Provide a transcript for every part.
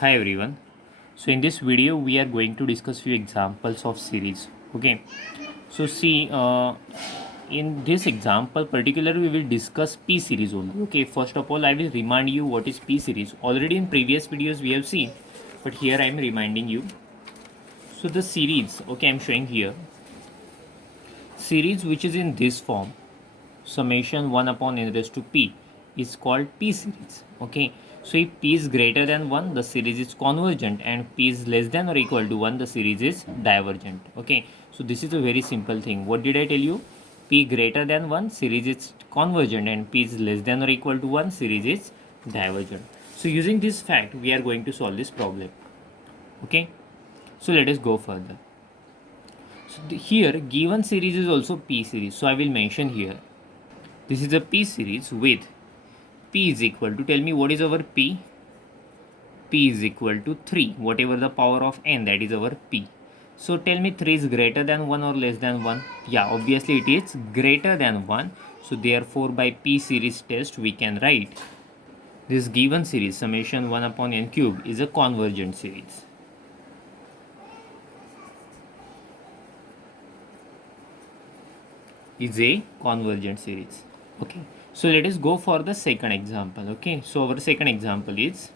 Hi everyone. So in this video we are going to discuss few examples of series. Okay. So see in this example particularly we will discuss P series only. Okay. First of all I will remind you what is P series. Already in previous videos we have seen, but here I am reminding you. So the series, okay, I am showing here. Series which is in this form, summation 1 upon n raised to p, is called P series. Okay, so if p is greater than 1 the series is convergent, and p is less than or equal to 1 the series is divergent. Okay, so this is a very simple thing. What did I tell you? P greater than 1 series is convergent, and p is less than or equal to 1 series is divergent. So using this fact we are going to solve this problem. Okay, so let us go further. So here given series is also P series, so I will mention here this is a P series with P is equal to, tell me what is our P? P is equal to 3, whatever the power of n, that is our P. So tell me 3 is greater than 1 or less than 1? Yeah, obviously it is greater than 1. So therefore by P series test we can write this given series summation 1 upon n cube is a convergent series. Is a convergent series. Okay, so let us go for the second example. Okay, so our second example is,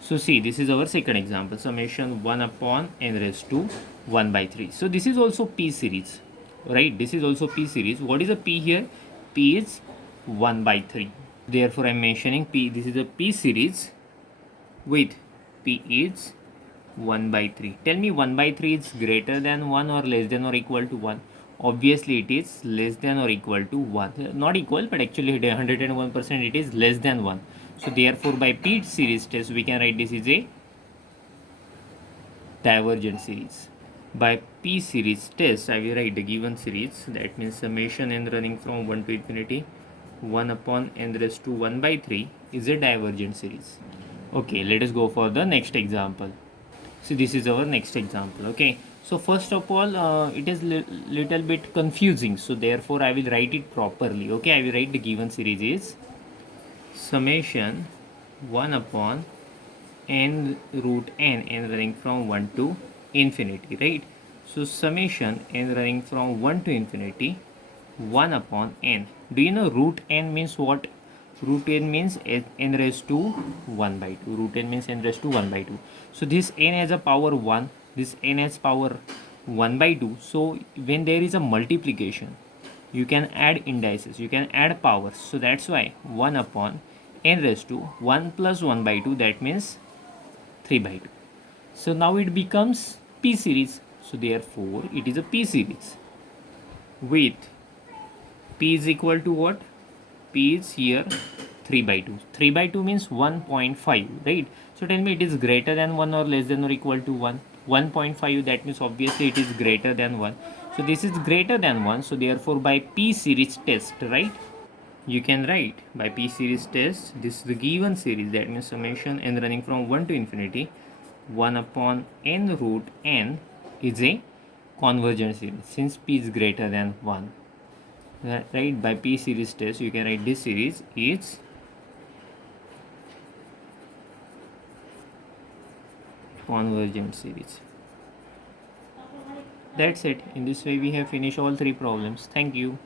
so see, this is our second example, summation 1 upon n raised to 1 by 3. So this is also P series, right? This is also P series. What is a P here? P is 1 by 3. Therefore, I am mentioning P. This is a P series with P is 1 by 3. Tell me 1 by 3 is greater than 1 or less than or equal to 1? Obviously, it is less than or equal to 1. Not equal, but actually 101% it is less than 1. So therefore, by P series test, we can write this is a divergent series. By P series test, I will write the given series. That means summation n running from 1 to infinity 1 upon n raised to 1 by 3 is a divergent series. Okay, let us go for the next example. So this is our next example. Okay, so first of all it is little bit confusing, so therefore I will write it properly. Okay, I will write the given series is summation 1 upon n root n running from 1 to infinity, right? So summation n running from 1 to infinity 1 upon n. Do you know root n means what? Root n means n raised to 1 by 2. Root n means n raised to 1 by 2. So this n has a power 1, this n has power 1 by 2. So when there is a multiplication, you can add indices, you can add powers. So that's why 1 upon n raised to 1 plus 1 by 2, that means 3 by 2. So now it becomes P series. So therefore it is a P series with P is equal to what? P is here 3 by 2. 3 by 2 means 1.5, right? So tell me it is greater than 1 or less than or equal to 1? 1.5, that means obviously it is greater than 1. So this is greater than 1. So therefore by P series test, right? You can write by P series test, this is the given series, that means summation n running from 1 to infinity 1 upon n root n is a convergent series since P is greater than 1. Right, by P series test you can write this series is convergent series. That's it. In this way we have finished all three problems. Thank you.